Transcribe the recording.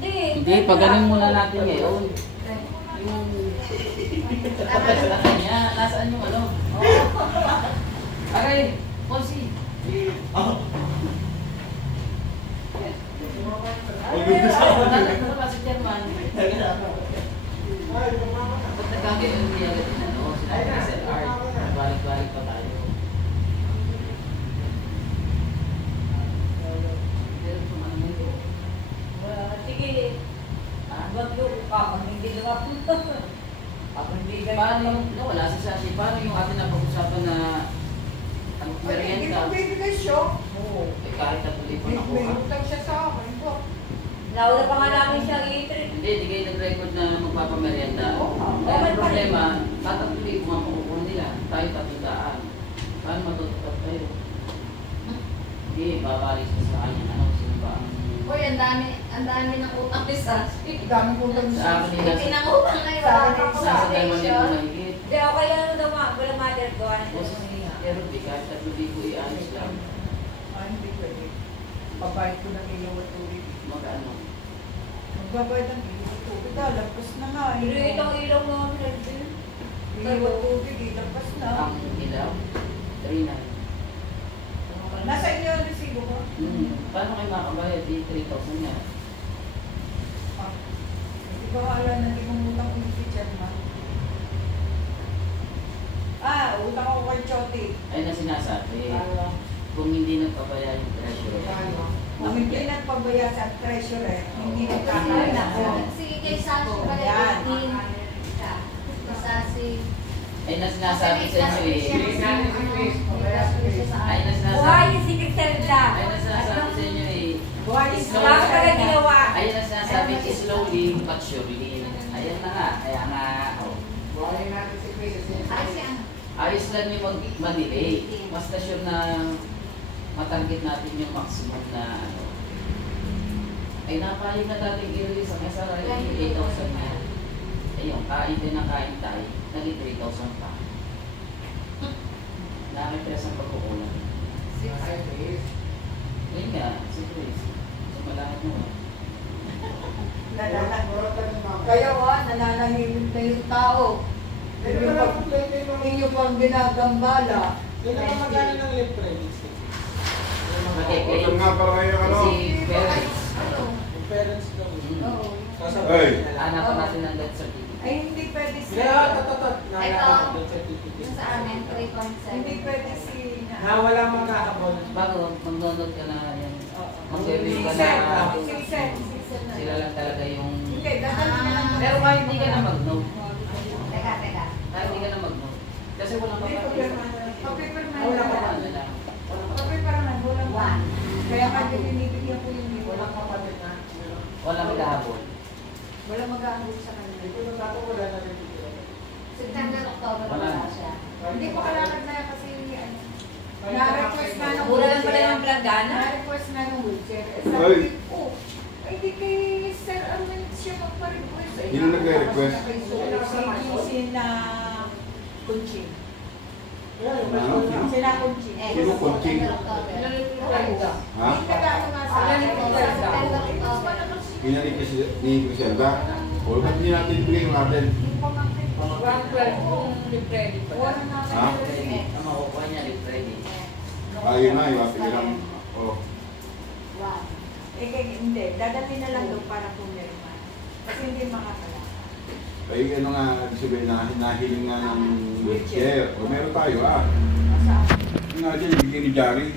Hindi, pagaling muna natin ngayon. Yung kapatid niya, nasaan yung ano? Aray, Ponsi. Nagkakita pa si Chairman. Ba't nagkakaroon niya agad din ano? Sinabi ni Sir Art. Balik-balik pa tayo. Sige. Wag yung ako, hindi naman. Ako hindi ganyan. Paano, wala si Sashi, paano yung atin na pag-usapan na ang merienda? Hindi ko bibigay siya. Oo. Eh kahit natuloy pa nakuha. May utang siya sa akin po. Nauna pa nga namin siya i-treat. Hindi, di kayo nag-record na magpapamerienda. Oo. Kaya ang problema, tatatuloy kung ang makukuha nila. Tayo tatundaan. Paano matutupad tayo? Hindi, babalik sa kanya. Ano, sino ba ang... Uy, ang dami ng utang ni Sashi. Ang daming utang Sa siya. akin nila, Pinangutang ngayon, Sa wala akin, kang sa sa dalawa nila station. mahigit. Hindi, okay lang daw mga. Wala mother ko. Pero di kahit 3,000 i-alis lang. Ay, hindi pwede. Babayad ko ng ilaw at tubig. Mag-ano? Magbabayad ng ilaw at tubig. Lagpas na nga. Pero itong ilaw mo. Ilaw at tubig, lagpas na. Ang ilaw? 3,900. Nasa inyo ang resibo ko? Paano kayo makabayad? Di 3,000 nga. Hindi ko alam na hindi mong utang ulit si Chairman. Utang ako kay Choti. Ayun na sinasabi. Kung hindi nagpabayad yung treasurer. Kung hindi nagpabaya sa treasurer, hindi nagkakaroon. Sige kay Sashi pa Yan. rin. Sashi. Ayun na sinasabi sa inyo eh. Ayun na sinasabi. Buhay yung Secret Zelda. Ayun na sinasabi sa inyo eh. Buhay yung Slowly. Bakit ka na ginawa? Ayun na sinasabi, slowly but surely. Ayun na nga. Kaya nga, ayos lang yung mag-delay. Basta sure na matarget natin yung maximum na ano. Ay napayag na dating i-release ang SRI, 8,000 na. Ay yung kain din na kain tayo, naging 3,000 pa. Nakakitras ang pagkukulang. Ayun nga, si Chris. So malakit mo ah. Kaya nananahimik na yung tao. Inyo pang ginagambala. Magkakaroon Utang nga pala kayo ano? si parents. Yung parents daw. Oo. Ay! Hanapan natin ang death certificate. Ay, hindi pwede si... Yung sa amin, 3.7. Hindi pwede si... Wala magkakabol. Bago mag-download ka na yan. Mag-review ka Si Sen. na. Si Sen. Sila lang talaga yung... Hindi, dadalhin na lang. Pero kahit hindi ka na mag-note. Teka. Kahit hindi ka na mag-note. Kasi walang Hindi, papakita. papipirmahan. Walang Wala. papakita lang. Papipirmahan. Walang pa. One. Kaya kaya binibigyan ko yung Walang kapatid na. Walang maghahabol. Walang mag-aangol sa kanila. Ito na tato wala na rin. September, October, wala siya. Hindi ko kalakad na yan kasi ano, na-request na ng Mura lang pala yung planggana. Na-request na ng wheelchair. Ay. Sabi ko, ay di kay Sir Armin siya magpa-request. Sino nagre-request? Si na Kunching. Ano? Sina Kunching. Sino Kunching? September, October. Ha? Ay, nag-ano nga sa September, October. Pinalik kasi ni Griselda. O, ba't hindi natin ibigay yung natin? Wala na Ha? Ang makukuha niya, lift ready. Ayun na, yung ating ilang... Oh. One. Hindi, dadalhin na lang doon para pumirma. Kasi hindi makakalakad. Ay, ano nga, sabihin na nahiling nga ng wheelchair. O, meron tayo ah. Masama. Yung nga dyan, ibigay ni Jari.